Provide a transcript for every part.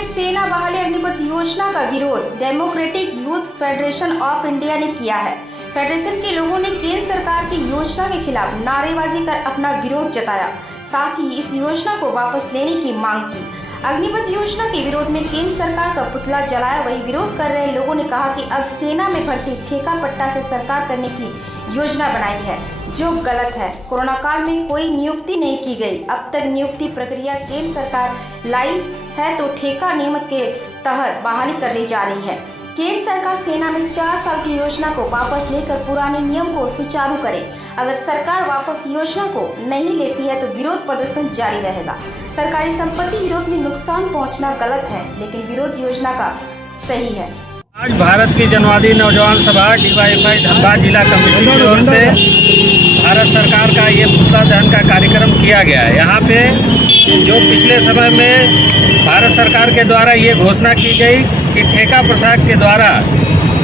के सेना बहाली अग्निपथ योजना का विरोध democratic youth federation of India ने किया है। फेडरेशन के लोगों ने केंद्र सरकार की योजना के खिलाफ नारेबाजी कर अपना विरोध जताया, साथ ही इस योजना को वापस लेने की मांग की। अग्निपथ योजना के विरोध में केंद्र सरकार का पुतला जलाया। वही विरोध कर रहे लोगों ने कहा कि अब सेना में भर्ती ठेका पट्टा से सरकार करने की योजना बनाई है, जो गलत है। कोरोना काल में कोई नियुक्ति नहीं की गई। अब तक नियुक्ति प्रक्रिया केंद्र सरकार लाई है तो ठेका नियम के तहत बहाली कर ली जा रही है। केंद्र सरकार सेना में 4 साल की योजना को वापस लेकर पुराने नियम को सुचारू करे। अगर सरकार वापस योजना को नहीं लेती है तो विरोध प्रदर्शन जारी रहेगा। सरकारी संपत्ति विरोध में नुकसान पहुंचना गलत है, लेकिन विरोध योजना का सही है। आज भारत की जनवादी नौजवान सभा DYFI धनबाद जिला कमेटी की ओर से भारत सरकार का ये पुतला दहन का कार्यक्रम किया गया है। यहाँ पे जो पिछले समय में भारत सरकार के द्वारा ये घोषणा की गई कि ठेका प्रथा के द्वारा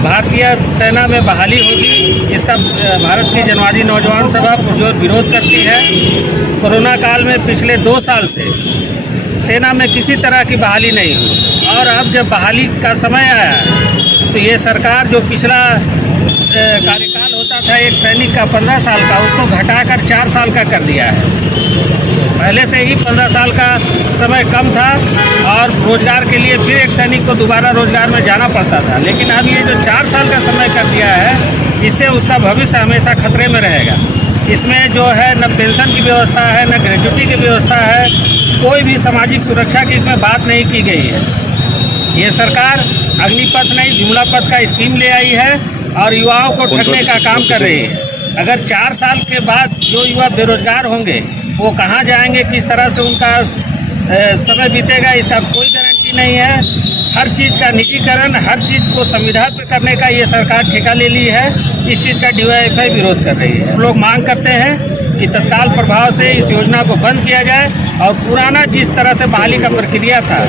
भारतीय सेना में बहाली होगी, इसका भारत की जनवादी नौजवान सभा पुरजोर विरोध करती है। कोरोना काल में पिछले 2 साल से सेना में किसी तरह की बहाली नहीं हुई और अब जब बहाली का समय आया तो ये सरकार जो पिछला कार्यकाल होता था एक सैनिक का 15 साल का, उसको घटाकर 4 साल का कर दिया है। पहले से ही 15 साल का समय कम था और रोजगार के लिए फिर एक सैनिक को दोबारा रोजगार में जाना पड़ता था, लेकिन अब ये जो 4 साल का समय कर दिया है, इससे उसका भविष्य हमेशा खतरे में रहेगा। इसमें जो है न पेंशन की व्यवस्था है, न ग्रेजुटी की व्यवस्था है, कोई भी सामाजिक सुरक्षा की इसमें बात नहीं की गई है। ये सरकार अग्निपथ नहीं जुमला पथ का स्कीम ले आई है और युवाओं को ठगने का काम कर रही है। अगर 4 साल के बाद जो युवा बेरोजगार होंगे वो कहाँ जाएंगे, किस तरह से उनका समय बीतेगा, इसका कोई गारंटी नहीं है। हर चीज़ का निजीकरण, हर चीज़ को संविदा पे करने का ये सरकार ठेका ले ली है। इस चीज़ का DYFI विरोध कर रही है। लोग मांग करते हैं कि तत्काल प्रभाव से इस योजना को बंद किया जाए और पुराना जिस तरह से बहाली का प्रक्रिया था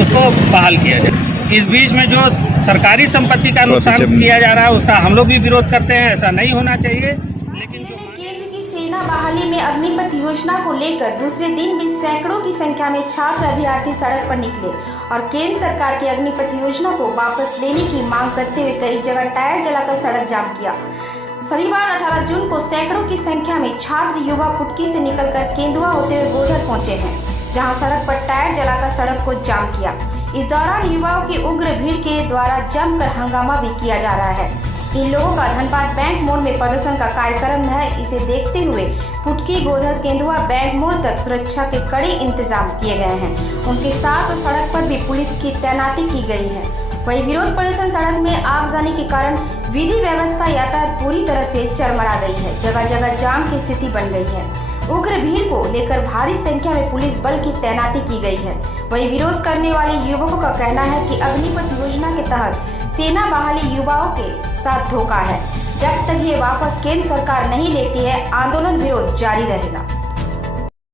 उसको बहाल किया जाए। इस बीच में जो सरकारी संपत्ति का नुकसान किया जा रहा है उसका हम लोग भी विरोध करते हैं। ऐसा नहीं होना चाहिए। लेकिन केंद्र की सेना बहाली में अग्निपथ योजना को लेकर दूसरे दिन भी सैकड़ों की संख्या में छात्र अभ्यर्थी सड़क पर निकले और केंद्र सरकार की अग्निपथ योजना को वापस लेने की मांग करते हुए कई जगह टायर जलाकर सड़क जाम किया। शनिवार 18 जून को सैकड़ों की संख्या में छात्र युवा फुटकी से निकलकर केंदुआ होते हुए गोधर पहुंचे हैं, जहां सड़क पर टायर जलाकर सड़क को जाम किया। इस दौरान युवाओं की उग्र भीड़ के द्वारा जमकर हंगामा भी किया जा रहा है। इन लोगों का धनबाद बैंक मोड़ में प्रदर्शन का कार्यक्रम है। इसे देखते हुए फुटकी गोधर केंदुआ बैंक मोड़ तक सुरक्षा के कड़े इंतजाम किए गए हैं। उनके साथ सड़क पर भी पुलिस की तैनाती की गई है। वही विरोध प्रदर्शन सड़क में आगजनी के कारण विधि व्यवस्था यातायात पूरी तरह से चरमरा गई है। जगह जगह जाम की स्थिति बन गई है। उग्र भीड़ को लेकर भारी संख्या में पुलिस बल की तैनाती की गई है। वही विरोध करने वाले युवकों का कहना है कि अग्निपथ योजना के तहत सेना बहाली युवाओं के साथ धोखा है। जब तक ये वापस केंद्र सरकार नहीं लेती है, आंदोलन विरोध जारी रहेगा।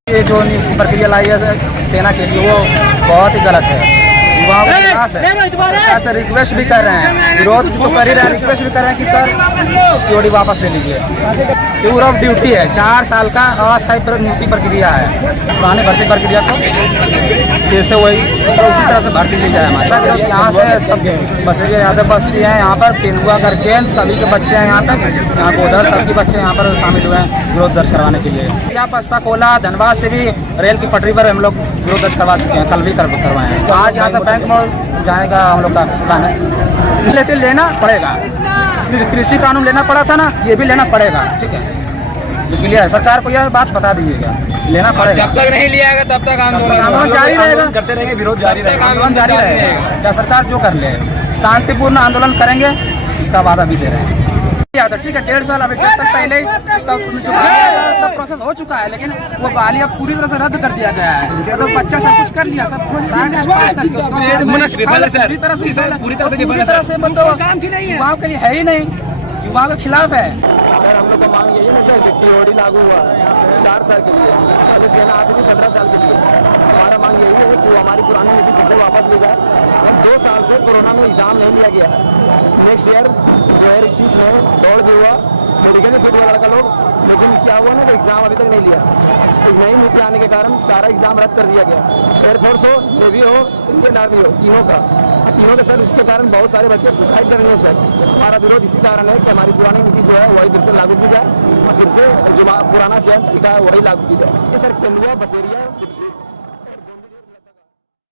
ये जो प्रक्रिया लाई है सेना के लिए वो बहुत ही गलत है। युवाओं के खिलाफ है। सरकार से रिक्वेस्ट भी कर रहे हैं, विरोध तो कर ही रहे हैं, रिक्वेस्ट भी कर रहे हैं कि सर POD वापस ले लीजिए। टूर ऑफ ड्यूटी है, 4 साल का अस्थायी नियुक्ति प्रक्रिया है। पुराने भर्ती प्रक्रिया को जैसे वही तो उसी तरह से भर्ती ली जाए। हमारे यहाँ से सब बसें यादव बस्ती हैं, यहाँ पर केंदुआ करके सभी के बच्चे हैं यहाँ तक, यहाँ गोधर सबके बच्चे यहाँ पर शामिल हुए हैं विरोध दर्ज करवाने के लिए। यहाँ पस्ता कोला धनबाद से भी रेल की पटरी पर हम लोग विरोध दर्ज करवा चुके हैं, कल भी करवाए हैं। तो आज यहाँ से बैंक मोड़ जाएगा हम लोग का प्लान है। लेते लेना पड़ेगा, कृषि कानून लेना पड़ा था ना, ये भी लेना पड़ेगा। ठीक है, क्लियर है। सरकार को यह बात बता दीजिएगा, लेना पड़ेगा। जब तक नहीं लिया गया तब तक आंदोलन जारी रहेगा, करते रहेंगे, विरोध जारी रहेगा, आंदोलन जारी रहेगा। क्या सरकार जो कर ले, शांतिपूर्ण आंदोलन करेंगे, इसका वादा भी दे रहे हैं। ठीक है, 1.5 साल अभी पहले ही उसका सब प्रोसेस हो चुका है, लेकिन वो बहाली अब पूरी तरह से रद्द कर दिया गया है। तो बच्चा सब कुछ कर लिया, सब पूरी तरह से मतलब युवाओं के लिए है ही नहीं, युवाओं के खिलाफ है। हम लोग का मांग यही ना सर कि POD लागू हुआ है 4 साल के लिए, सेना आती थी 17 साल के लिए। हमारा मांग यही है कि हमारी पुरानी नीति फिर से वापस ली जाए। और 2 साल से कोरोना में एग्जाम नहीं लिया गया है। नेक्स्ट ईयर 2021 में दौड़ भी हुआ, मेडिकल में फिट हुआ लड़का लोग, लेकिन क्या हुआ ना, तो एग्जाम अभी तक नहीं लिया। तो नई नीति आने के कारण सारा एग्जाम रद्द कर दिया गया। एयरफोर्स हो, नेवी हो, इंडियन आर्मी हो, तीनों के सर इसके कारण बहुत सारे बच्चे सुसाइड कर रहे हैं सर। हमारा विरोध इसी कारण है कि हमारी पुरानी नीति जो है वही फिर से लागू की जाए और फिर से जो पुराना चयन तरीका है वही लागू की जाए। ये सर केंद्रीय बसेरिया